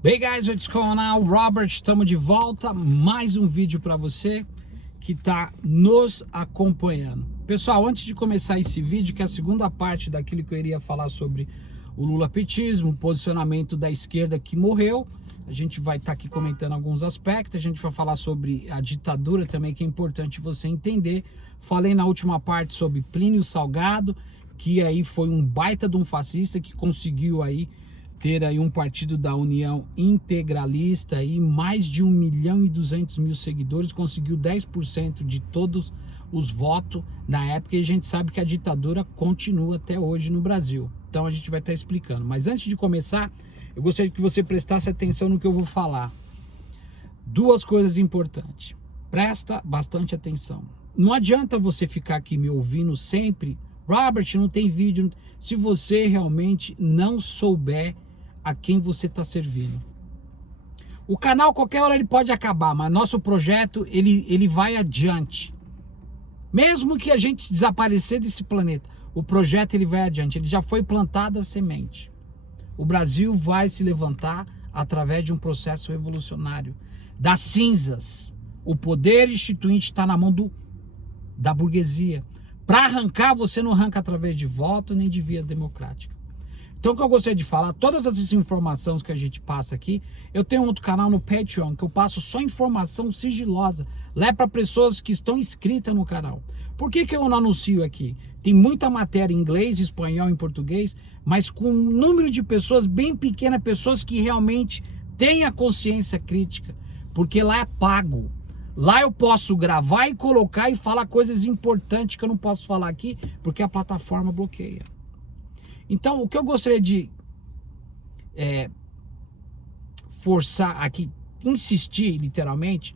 Hey guys, what's going on? Robert, estamos de volta, mais um vídeo para você que está nos acompanhando. Pessoal, antes de começar esse vídeo, que é a segunda parte daquilo que eu iria falar sobre o lulapetismo, o posicionamento da esquerda que morreu, a gente vai estar aqui comentando alguns aspectos, a gente vai falar sobre a ditadura também, que é importante você entender. Falei na última parte sobre Plínio Salgado, que aí foi um baita de um fascista que conseguiu aí ter aí um partido da União Integralista aí, mais de 1.200.000 seguidores, conseguiu 10% de todos os votos na época, e a gente sabe que a ditadura continua até hoje no Brasil. Então a gente vai estar explicando. Mas antes de começar, eu gostaria que você prestasse atenção no que eu vou falar. Duas coisas importantes. Presta bastante atenção. Não adianta você ficar aqui me ouvindo sempre, Robert, não tem vídeo, se você realmente não souber a quem você está servindo. O canal, qualquer hora ele pode acabar, mas nosso projeto, ele vai adiante. Mesmo que a gente desaparecer desse planeta, o projeto ele vai adiante. Ele já foi plantada a semente. O Brasil vai se levantar através de um processo revolucionário. Das cinzas. O poder instituinte está na mão da burguesia. Para arrancar, você não arranca através de voto nem de via democrática. Então o que eu gostaria de falar, todas essas informações que a gente passa aqui, eu tenho outro canal no Patreon, que eu passo só informação sigilosa, lá para pessoas que estão inscritas no canal. Por que eu não anuncio aqui? Tem muita matéria em inglês, espanhol, em português, mas com um número de pessoas bem pequena, pessoas que realmente têm a consciência crítica, porque lá é pago. Lá eu posso gravar e colocar e falar coisas importantes que eu não posso falar aqui, porque a plataforma bloqueia. Então, o que eu gostaria de forçar aqui, insistir literalmente,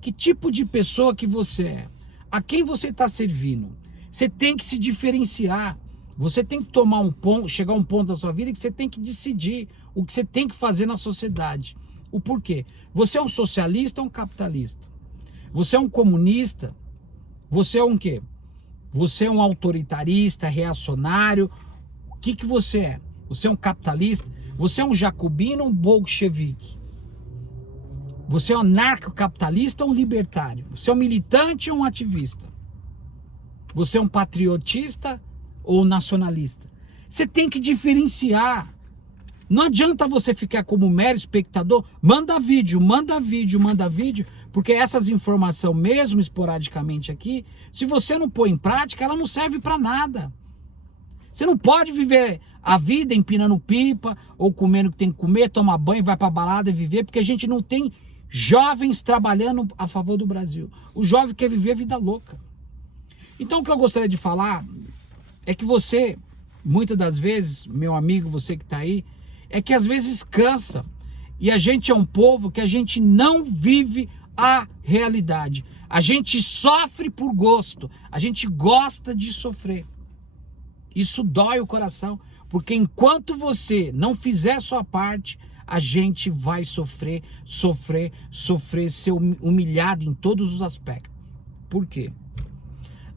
que tipo de pessoa que você é, a quem você está servindo. Você tem que se diferenciar, você tem que tomar um ponto, chegar a um ponto da sua vida que você tem que decidir o que você tem que fazer na sociedade. O porquê? Você é um socialista ou um capitalista? Você é um comunista? Você é um quê? Você é um autoritarista, reacionário? O que você é? Você é um capitalista? Você é um jacobino ou um bolchevique? Você é um anarcocapitalista ou um libertário? Você é um militante ou um ativista? Você é um patriotista ou um nacionalista? Você tem que diferenciar. Não adianta você ficar como mero espectador, manda vídeo, porque essas informações, mesmo esporadicamente aqui, se você não pôr em prática, ela não serve para nada. Você não pode viver a vida empinando pipa, ou comendo o que tem que comer, tomar banho, vai para balada e viver, porque a gente não tem jovens trabalhando a favor do Brasil. O jovem quer viver a vida louca. Então o que eu gostaria de falar é que você, muitas das vezes, meu amigo, você que está aí, é que às vezes cansa. E a gente é um povo que a gente não vive a realidade. A gente sofre por gosto. A gente gosta de sofrer. Isso dói o coração. Porque enquanto você não fizer a sua parte, a gente vai sofrer, ser humilhado em todos os aspectos. Por quê?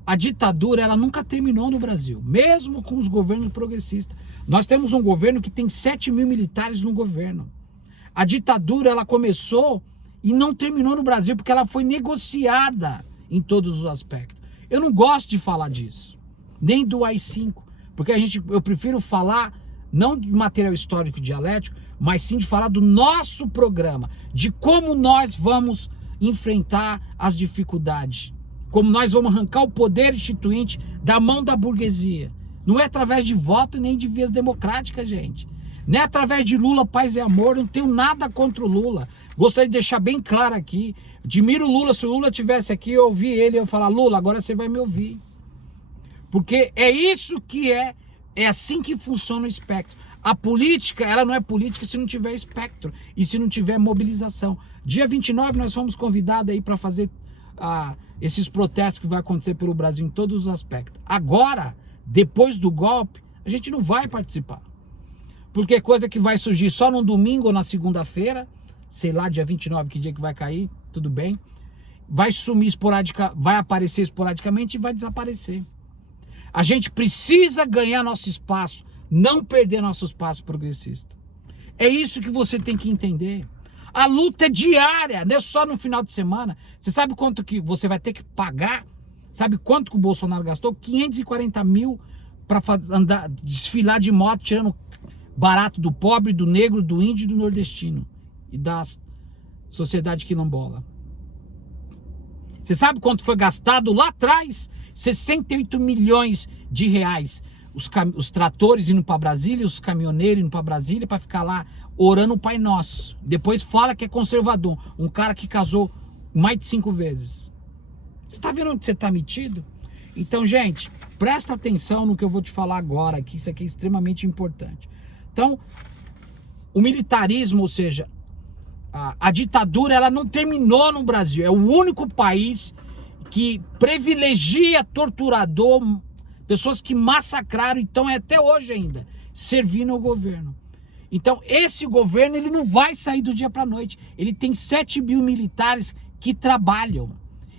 A ditadura, ela nunca terminou no Brasil, mesmo com os governos progressistas. Nós temos um governo que tem 7.000 militares no governo. A ditadura, ela começou e não terminou no Brasil, porque ela foi negociada em todos os aspectos. Eu não gosto de falar disso, nem do AI-5, porque eu prefiro falar, não de material histórico dialético, mas sim de falar do nosso programa, de como nós vamos enfrentar as dificuldades, como nós vamos arrancar o poder instituinte da mão da burguesia. Não é através de voto nem de vias democráticas, gente. Não é através de Lula, paz e amor. Não tenho nada contra o Lula. Gostaria de deixar bem claro aqui. Admiro o Lula. Se o Lula estivesse aqui, eu ouvi ele, eu falar, Lula, agora você vai me ouvir. Porque é isso que é assim que funciona o espectro. A política, ela não é política se não tiver espectro e se não tiver mobilização. Dia 29 nós fomos convidados aí para fazer esses protestos que vai acontecer pelo Brasil em todos os aspectos. Agora, depois do golpe, a gente não vai participar. Porque é coisa que vai surgir só no domingo ou na segunda-feira, sei lá, dia 29, que dia que vai cair, tudo bem. Vai sumir vai aparecer esporadicamente e vai desaparecer. A gente precisa ganhar nosso espaço, não perder nosso espaço progressista. É isso que você tem que entender. A luta é diária, não é só no final de semana. Você sabe quanto que você vai ter que pagar? Sabe quanto que o Bolsonaro gastou? 540 mil para andar, desfilar de moto, tirando barato do pobre, do negro, do índio e do nordestino. E da sociedade quilombola. Você sabe quanto foi gastado lá atrás? 68 milhões de reais. Os tratores indo para Brasília, os caminhoneiros indo para Brasília para ficar lá orando o Pai Nosso. Depois fala que é conservador. Um cara que casou mais de 5 vezes. Você tá vendo onde você tá metido? Então, gente, presta atenção no que eu vou te falar agora, que isso aqui é extremamente importante. Então, o militarismo, ou seja, a ditadura, ela não terminou no Brasil. É o único país que privilegia torturador, pessoas que massacraram, então é até hoje ainda, servindo ao governo. Então, esse governo, ele não vai sair do dia para a noite. Ele tem 7 mil militares que trabalham.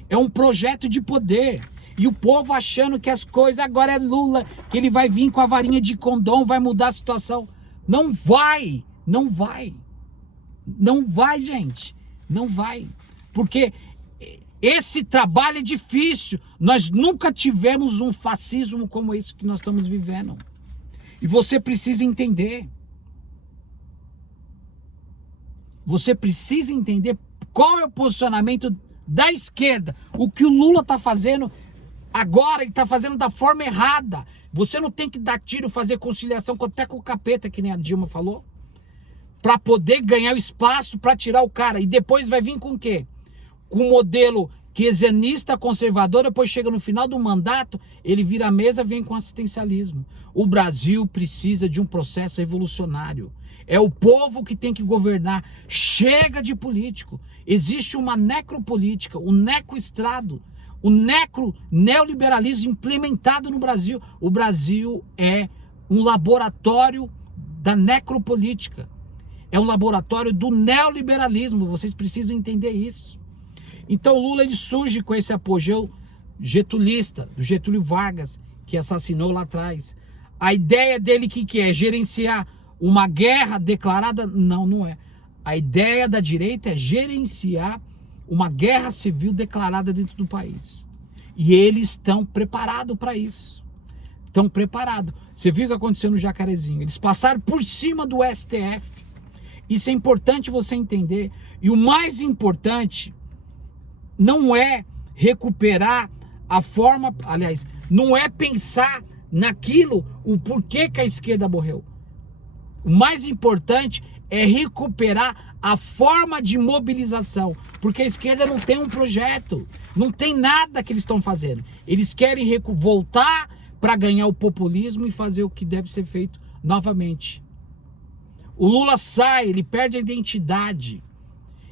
É um projeto de poder. E o povo achando que as coisas agora é Lula, que ele vai vir com a varinha de condom, vai mudar a situação. Não vai, não vai. Não vai, gente. Não vai. Porque esse trabalho é difícil. Nós nunca tivemos um fascismo como esse que nós estamos vivendo. E você precisa entender. Você precisa entender qual é o posicionamento da esquerda. O que o Lula está fazendo agora, ele está fazendo da forma errada. Você não tem que dar tiro, fazer conciliação até com o capeta, que nem a Dilma falou, para poder ganhar o espaço para tirar o cara. E depois vai vir com o quê? Com um modelo keynesianista, conservador, depois chega no final do mandato, ele vira a mesa, vem com assistencialismo. O Brasil precisa de um processo revolucionário. É o povo que tem que governar. Chega de político. Existe uma necropolítica, um necoestrado, o neoliberalismo implementado no Brasil. O Brasil é um laboratório da necropolítica. É um laboratório do neoliberalismo. Vocês precisam entender isso. Então o Lula, ele surge com esse apogeu getulista, do Getúlio Vargas, que assassinou lá atrás. A ideia dele que é gerenciar uma guerra declarada? Não, não é. A ideia da direita é gerenciar uma guerra civil declarada dentro do país. E eles estão preparados para isso. Estão preparados. Você viu o que aconteceu no Jacarezinho? Eles passaram por cima do STF. Isso é importante você entender. E o mais importante não é recuperar a forma... Aliás, não é pensar naquilo, o porquê que a esquerda morreu. O mais importante é recuperar a forma de mobilização, porque a esquerda não tem um projeto, não tem nada que eles estão fazendo. Eles querem voltar para ganhar o populismo e fazer o que deve ser feito novamente. O Lula sai, ele perde a identidade,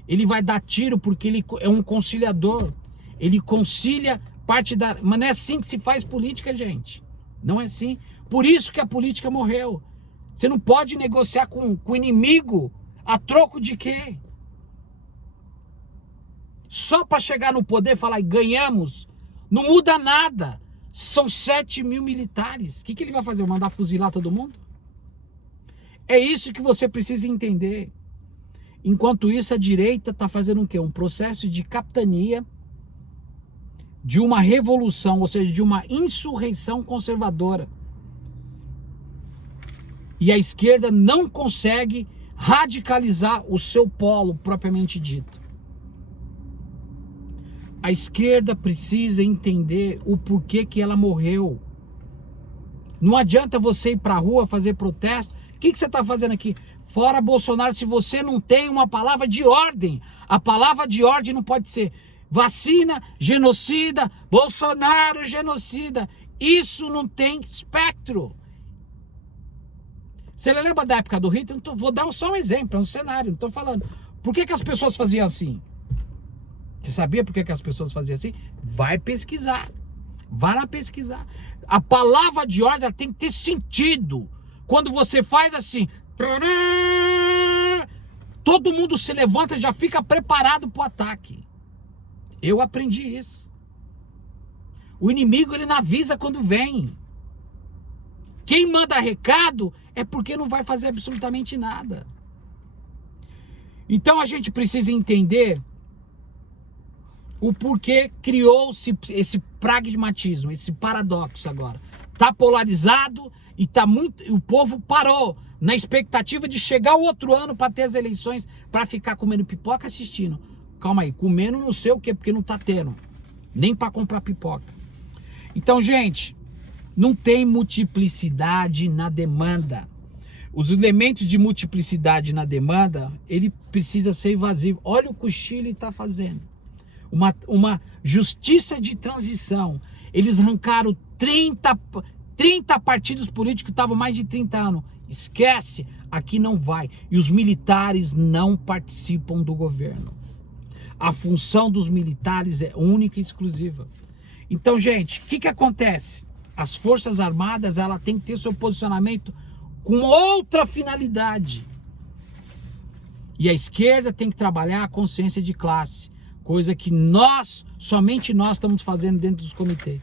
ele vai dar tiro porque ele é um conciliador, ele concilia parte da... Mas não é assim que se faz política, gente. Não é assim. Por isso que a política morreu. Você não pode negociar com o inimigo a troco de quê? Só para chegar no poder e falar, ganhamos, não muda nada. São 7 mil militares. O que ele vai fazer? Mandar fuzilar todo mundo? É isso que você precisa entender. Enquanto isso, a direita está fazendo o quê? Um processo de capitania, de uma revolução, ou seja, de uma insurreição conservadora. E a esquerda não consegue radicalizar o seu polo propriamente dito. A esquerda precisa entender o porquê que ela morreu. Não adianta você ir para a rua fazer protesto. O que você está fazendo aqui? Fora Bolsonaro, se você não tem uma palavra de ordem. A palavra de ordem não pode ser vacina, genocida, Bolsonaro, genocida. Isso não tem espectro. Você lembra da época do Hitler? Vou dar só um exemplo, é um cenário, não estou falando. Por que as pessoas faziam assim? Você sabia por que as pessoas faziam assim? Vai pesquisar. Vai lá pesquisar. A palavra de ordem tem que ter sentido. Quando você faz assim, todo mundo se levanta e já fica preparado para o ataque. Eu aprendi isso. O inimigo, ele não avisa quando vem. Quem manda recado é porque não vai fazer absolutamente nada. Então a gente precisa entender o porquê criou-se esse pragmatismo, esse paradoxo agora. Tá polarizado e tá muito, o povo parou na expectativa de chegar o outro ano para ter as eleições, para ficar comendo pipoca assistindo. Calma aí, comendo não sei o quê, porque não tá tendo, nem para comprar pipoca. Então, gente, não tem multiplicidade na demanda. Os elementos de multiplicidade na demanda, ele precisa ser invasivo. Olha o que o Chile está fazendo. Uma justiça de transição. Eles arrancaram 30 partidos políticos que estavam mais de 30 anos. Esquece, aqui não vai. E os militares não participam do governo. A função dos militares é única e exclusiva. Então, gente, o que acontece? As Forças Armadas, ela tem que ter seu posicionamento com outra finalidade. E a esquerda tem que trabalhar a consciência de classe. Coisa que somente nós estamos fazendo dentro dos comitês.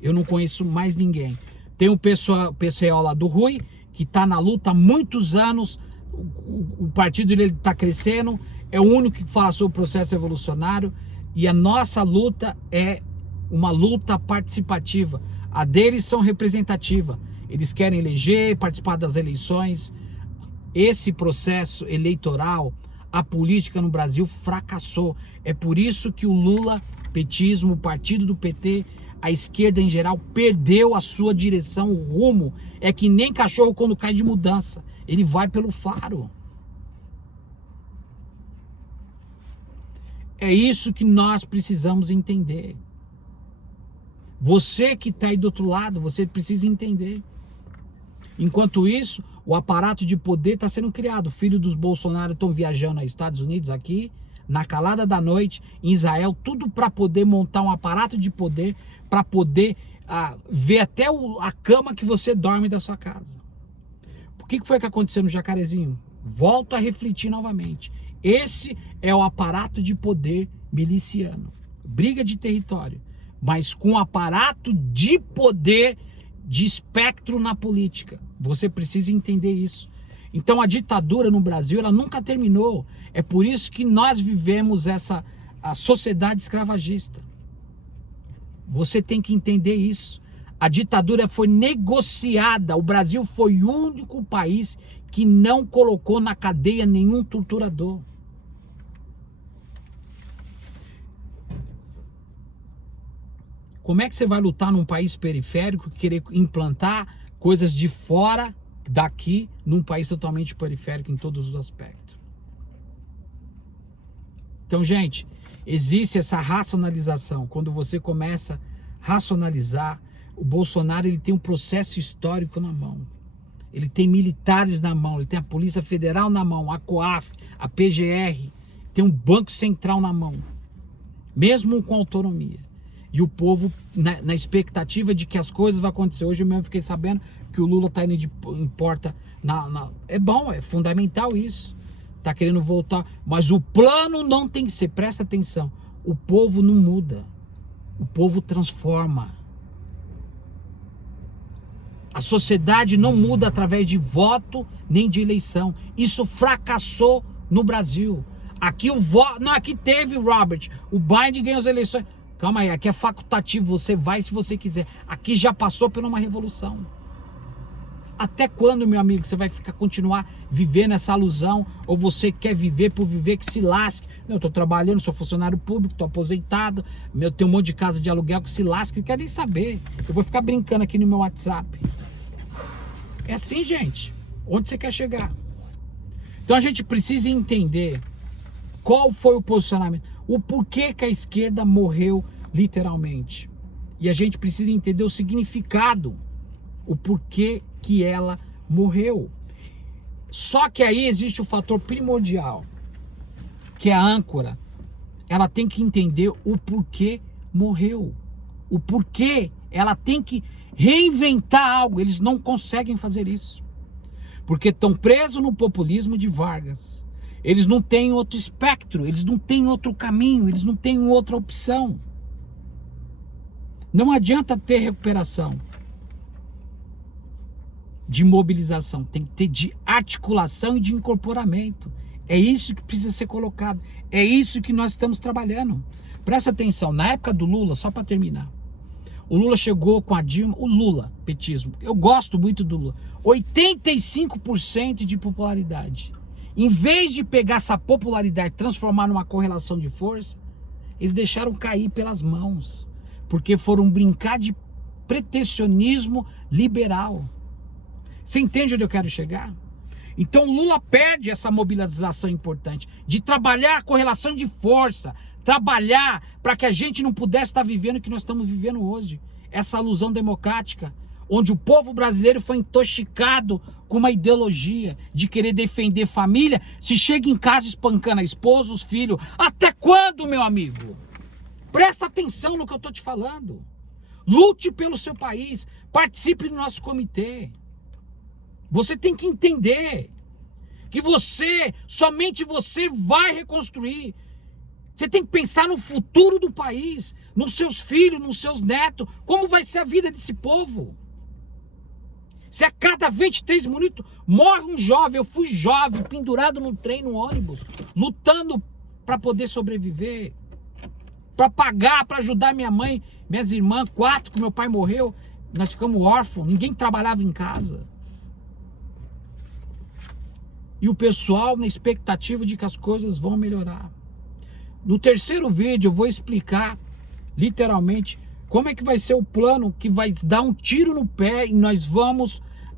Eu não conheço mais ninguém. Tem o pessoal lá do Rui, que está na luta há muitos anos. O partido dele está crescendo. É o único que fala sobre o processo evolucionário. E a nossa luta é uma luta participativa. A deles são representativa. Eles querem eleger, participar das eleições. Esse processo eleitoral, a política no Brasil fracassou. É por isso que o Lula, petismo, o partido do PT, a esquerda em geral, perdeu a sua direção, o rumo. É que nem cachorro quando cai de mudança. Ele vai pelo faro. É isso que nós precisamos entender. Você que está aí do outro lado, você precisa entender. Enquanto isso, o aparato de poder está sendo criado. Filho dos Bolsonaro estão viajando aos Estados Unidos aqui, na calada da noite, em Israel, tudo para poder montar um aparato de poder, para poder ver até a cama que você dorme da sua casa. O que foi que aconteceu no Jacarezinho? Volto a refletir novamente. Esse é o aparato de poder miliciano. Briga de território, mas com aparato de poder de espectro na política. Você precisa entender isso. Então a ditadura no Brasil, ela nunca terminou. É por isso que nós vivemos a sociedade escravagista. Você tem que entender isso. A ditadura foi negociada. O Brasil foi o único país que não colocou na cadeia nenhum torturador. Como é que você vai lutar num país periférico, querer implantar coisas de fora daqui, num país totalmente periférico em todos os aspectos? Então, gente, existe essa racionalização. Quando você começa a racionalizar, o Bolsonaro, ele tem um processo histórico na mão. Ele tem militares na mão, ele tem a Polícia Federal na mão, a COAF, a PGR, tem um Banco Central na mão, mesmo com autonomia. E o povo na expectativa de que as coisas vão acontecer. Hoje eu mesmo fiquei sabendo que o Lula está indo em porta. É bom, é fundamental isso. Está querendo voltar. Mas o plano não tem que ser, presta atenção. O povo não muda. O povo transforma. A sociedade não muda através de voto nem de eleição. Isso fracassou no Brasil. Aqui o voto. Não, aqui teve, Robert. O Biden ganhou as eleições. Calma aí, aqui é facultativo, você vai se você quiser. Aqui já passou por uma revolução. Até quando, meu amigo, você vai continuar vivendo essa ilusão? Ou você quer viver por viver, que se lasque? Não, eu estou trabalhando, sou funcionário público, estou aposentado, tenho um monte de casa de aluguel, que se lasque, não quero nem saber. Eu vou ficar brincando aqui no meu WhatsApp. É assim, gente. Onde você quer chegar? Então a gente precisa entender qual foi o posicionamento. O porquê que a esquerda morreu literalmente. E a gente precisa entender o significado, o porquê que ela morreu. Só que aí existe o fator primordial, que é a âncora. Ela tem que entender o porquê morreu. O porquê. Ela tem que reinventar algo. Eles não conseguem fazer isso. Porque estão presos no populismo de Vargas. Eles não têm outro espectro, eles não têm outro caminho, eles não têm outra opção. Não adianta ter recuperação de mobilização, tem que ter de articulação e de incorporamento. É isso que precisa ser colocado. É isso que nós estamos trabalhando. Presta atenção, na época do Lula, só para terminar, o Lula chegou com a Dilma, o Lula, petismo, eu gosto muito do Lula, 85% de popularidade. Em vez de pegar essa popularidade e transformar numa correlação de força, eles deixaram cair pelas mãos, porque foram brincar de pretensionismo liberal. Você entende onde eu quero chegar? Então o Lula perde essa mobilização importante de trabalhar a correlação de força, trabalhar para que a gente não pudesse estar vivendo o que nós estamos vivendo hoje. Essa alusão democrática, onde o povo brasileiro foi intoxicado com uma ideologia de querer defender família, se chega em casa espancando a esposa, os filhos. Até quando, meu amigo? Presta atenção no que eu estou te falando. Lute pelo seu país, participe do nosso comitê. Você tem que entender que somente você vai reconstruir. Você tem que pensar no futuro do país, nos seus filhos, nos seus netos, como vai ser a vida desse povo. Se a cada 23 minutos morre um jovem, eu fui jovem, pendurado no trem, no ônibus, lutando para poder sobreviver, para pagar, para ajudar minha mãe, minhas irmãs, 4, que meu pai morreu, nós ficamos órfãos, ninguém trabalhava em casa. E o pessoal na expectativa de que as coisas vão melhorar. No terceiro vídeo eu vou explicar literalmente como é que vai ser o plano que vai dar um tiro no pé e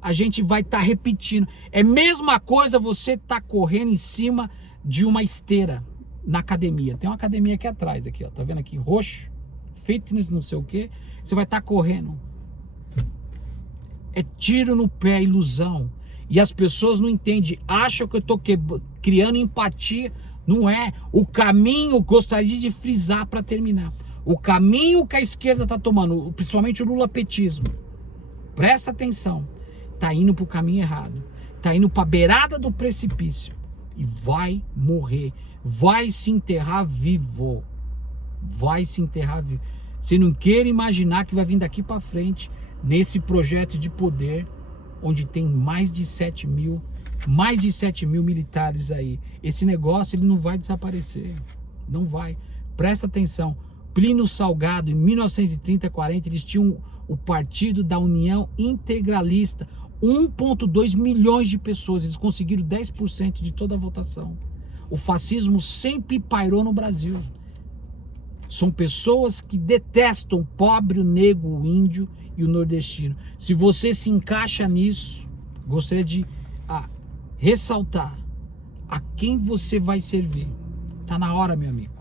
a gente vai estar repetindo. É a mesma coisa você tá correndo em cima de uma esteira na academia. Tem uma academia aqui atrás, aqui, ó, tá vendo aqui, roxo, fitness, não sei o que. Você vai estar correndo. É tiro no pé, ilusão. E as pessoas não entendem, acham que eu estou criando empatia. Não é. O caminho, gostaria de frisar para terminar. O caminho que a esquerda está tomando, principalmente o lulapetismo, presta atenção, está indo para o caminho errado. Está indo para a beirada do precipício. E vai morrer. Vai se enterrar vivo. Vai se enterrar vivo. Você não queira imaginar que vai vir daqui para frente, nesse projeto de poder, onde tem mais de 7 mil militares aí. Esse negócio ele não vai desaparecer. Não vai. Presta atenção. Plínio Salgado, em 1930, 40, eles tinham o Partido da União Integralista. 1,2 milhões de pessoas. Eles conseguiram 10% de toda a votação. O fascismo sempre pairou no Brasil. São pessoas que detestam o pobre, o negro, o índio e o nordestino. Se você se encaixa nisso, gostaria de ressaltar a quem você vai servir. Tá na hora, meu amigo.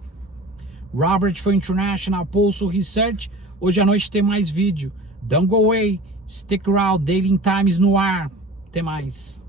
Robert for International Pulso Research. Hoje à noite tem mais vídeo. Don't go away. Stick around. Daily Times no ar. Até mais.